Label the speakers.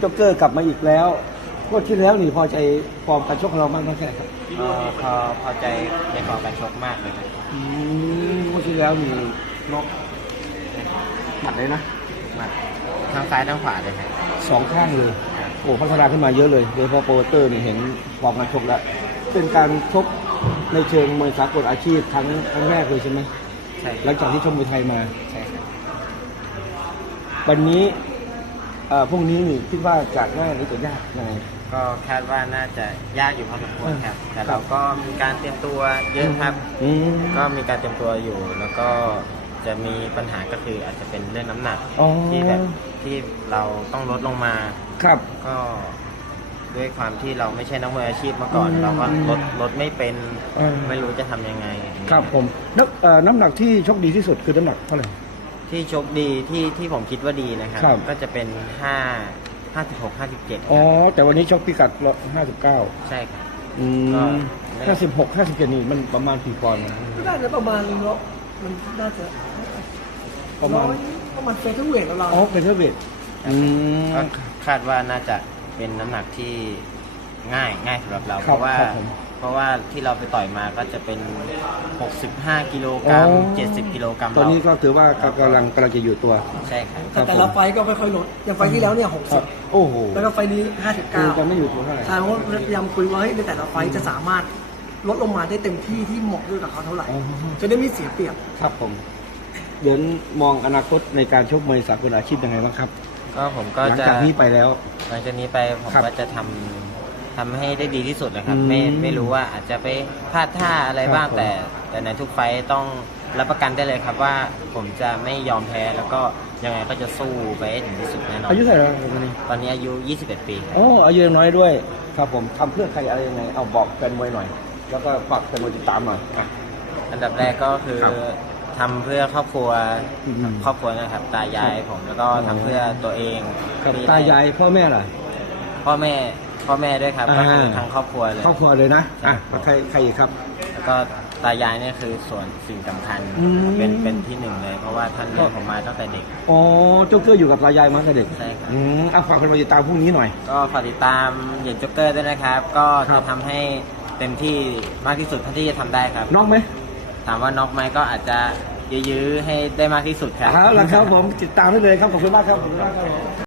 Speaker 1: จ็อกเกอร์กลับมาอีกแล้วงวดที่แล้วนี่พอใจฟอร์มการชกของเรามากน้อยแค่ไหนครับ
Speaker 2: พอใจในฟอร์มการชกมากเลยครับ
Speaker 1: งวดที่แล้วนี่น็อกหมัดเลยนะ
Speaker 2: มาทั้งซ้ายทั้งขวาเลยครับ
Speaker 1: สองข้างเลยโอ้พัฒนาขึ้นมาเยอะเลยโดยเฉพาะโปรโมเตอร์นี่เห็นฟอร์มการชกแล้วเป็นการชกในเชิงมวยสากลอาชีพครั้งแรกเลยใช่ไหม
Speaker 2: ใช่
Speaker 1: หลังจากที่ชมมวยไทยมา
Speaker 2: ใช่ครับ
Speaker 1: วันนี้พรุ่งนี้นี่คิดว่าจะง่ายหรือจะยากยังไง
Speaker 2: ก็คาดว่าน่าจะยากอยู่พอสมควรครับ แต่
Speaker 1: ครั
Speaker 2: เรา
Speaker 1: บ
Speaker 2: ก็มีการเตรียมตัวเยอะครับ
Speaker 1: อืม
Speaker 2: ก็มีการเตรียมตัวอยู่ แล้วก็จะมีปัญหาก็คืออาจจะเป็นเรื่องน้ำหนัก
Speaker 1: อ๋อ
Speaker 2: ที่แบบที่เราต้องลดลงมา
Speaker 1: ครับ
Speaker 2: ก็ด้วยความที่เราไม่ใช่นักมวยอาชีพมาก่อน เราก็ลดไม่เป็น ไม่รู้จะทำยังไงอย่างเงี้ย
Speaker 1: ครับผมน้ำหนักที่ชกดีที่สุดคือน้ำหนักเท่าไหร่
Speaker 2: ที่ชกดีที่ผมคิดว่าดีนะครับ
Speaker 1: ครับ
Speaker 2: ก็จะเป็น56 57
Speaker 1: อ๋อแต่วันนี้ชกพิกัด59
Speaker 2: ใช่ครับ
Speaker 1: อืม56 57นี่มันประมาณกี่ปอนด์นะ
Speaker 3: ก็น่าจะประมาณเนาะมันน่าจะ
Speaker 1: ประมาณ
Speaker 3: ประมาณเฟเธอร์เวทแล้วเรา
Speaker 1: อ๋อเป็นเทอร์เวทอืม
Speaker 2: ก็คาดว่าน่าจะเป็นน้ำหนักที่ง่ายสำหรับเรา
Speaker 1: ค
Speaker 2: เพ
Speaker 1: รับ
Speaker 2: ราะว่า
Speaker 1: ครับผม
Speaker 2: เพราะว่าที่เราไปต่อยมาก็จะเป็น65กิโลกรัม
Speaker 1: อ๋อ
Speaker 2: 70กิโลกรัม
Speaker 1: ตอนนี้ก็ถือว่ากำลังจะอยู่ตัว
Speaker 2: ใช่ครับ
Speaker 3: แต่ละไฟต์ก็ไม่ค่อยลดอย่างไฟต์ที่แล้วเนี่ย
Speaker 1: ครับ โอ้โห
Speaker 3: 60 แล้วก็ไฟต์นี้
Speaker 1: คือจะ
Speaker 3: 59
Speaker 1: ไม่อยู่ตัวเท่าไหร่
Speaker 3: ใช่เพราะว่าพยายามคุยว่าเฮ้ยในแต่ละไฟต์จะสามารถลดลงมาได้เต็มที่ที่เหมาะด้วยกับเขาเท่าไหร่
Speaker 1: อ๋อ
Speaker 3: จะได้ไม่เสียเปรียบ
Speaker 1: ครับผมเดี๋ยวมองอนาคตในการชกมวยสากลอาชีพยังไงบ้างครับ
Speaker 2: ก็ผมก็
Speaker 1: หลัง
Speaker 2: จะ
Speaker 1: จากนี้ไปแล้ว
Speaker 2: หลังจากนี้ไปผม
Speaker 1: ครับ
Speaker 2: ก็จะทำให้ได้ดีที่สุดเลยครับ
Speaker 1: อืม
Speaker 2: ไม่รู้ว่าอาจจะไปพลาดท่าอะไรบ้าง
Speaker 1: ครับผม
Speaker 2: แต่ในทุกไฟต์ต้องรับประกันได้เลยครับว่าผมจะไม่ยอมแพ้แล้วก็ยังไงก็จะสู้ไปให้ถึงที่สุดแน่นอน
Speaker 1: อายุเท่าไหร่แล้ววันนี้
Speaker 2: ตอนนี้อายุ 21 ปีครับ
Speaker 1: โอ้อายุยังน้อยด้วยครับผมทำเพื่อใครอะไรยังไงเอาบอกแฟนมวยหน่อย แล้วก็ฝากแฟนมวยติดตามหน่อยอ่ะ
Speaker 2: อันดับแรกก็คือ
Speaker 1: ครับ
Speaker 2: ทำเพื่อครอบครัว
Speaker 1: อืม
Speaker 2: ครอบครัวนะครับ ตายายผมแล้วก็ทำเพื่อตัวเอง
Speaker 1: ครับ
Speaker 2: มี
Speaker 1: ตายายพ่อแม่ล่ะ
Speaker 2: พ่อแม่ด้วยครับก็คือทั้งครอบครัวเลย
Speaker 1: ครอบครัวเลยนะอ่ะใครอีกครับ
Speaker 2: แล้วก็ตายายเนี่ยคือส่วนสิ่งสำคัญ
Speaker 1: อืม
Speaker 2: เป็นที่หนึ่งเลย เพราะว่าท่านเลี้ยงผมมาตั้งแต่เด็ก
Speaker 1: อ๋อโจ๊กเกอร์อยู่กับตายายมาตั้งแต่เด็ก
Speaker 2: ใช่ครับ
Speaker 1: อ่ะฝากแฟนมวยติดตามพรุ่งนี้หน่อย
Speaker 2: ก็ฝากติดตามเหยียดจ็อกเกอร์ด้วยนะครับ ก็
Speaker 1: ครั
Speaker 2: จะ
Speaker 1: บ
Speaker 2: ทำให้เต็มที่มากที่สุดเท่าที่จะทำได้ครับ
Speaker 1: น้องไหม
Speaker 2: ถามว่าน็อกไหมก็อาจจะยื้อๆให้ได้มากที่สุดครับ
Speaker 1: เอาละครับผมติดตามได้เลยครับขอบคุณมากครับขอบคุณมากครับ